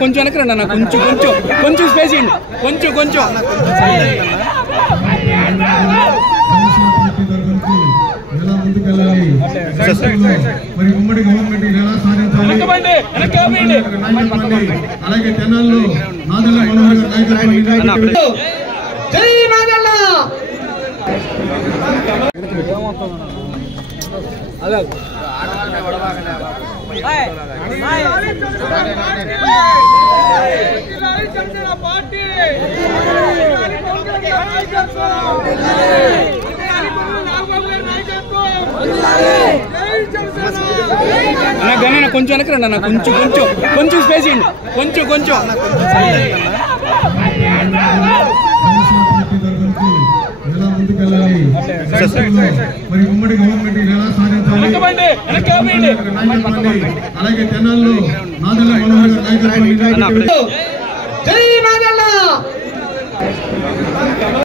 కొంచెం వెనకరండి అన్న, కొంచెం కొంచెం కొంచెం స్పేస్ ఇవ్వండి, కొంచెం కొంచెం ఎలా ముందుకెళ్ళాలి, మరి ఉమ్మడి గవర్నమెంట్ ఎలా సాధించాలి, అలాగే తెనాల్లో నాదెళ్ల మనోహర్ నాయకత్వం. జై నాదెళ్ల. కొంచెం వెనకరండి అన్న, కొంచెం కొంచెం కొంచెం స్పేస్ ఇవ్వండి, కొంచెం కొంచెం ఎలా ముందుకెళ్ళాలి, మరి ఉమ్మడి గవర్నమెంట్ ఎలా సాధించాలి, అలాగే తెనాల్లో నాదెళ్ల మనోహర్ నాయకత్వం.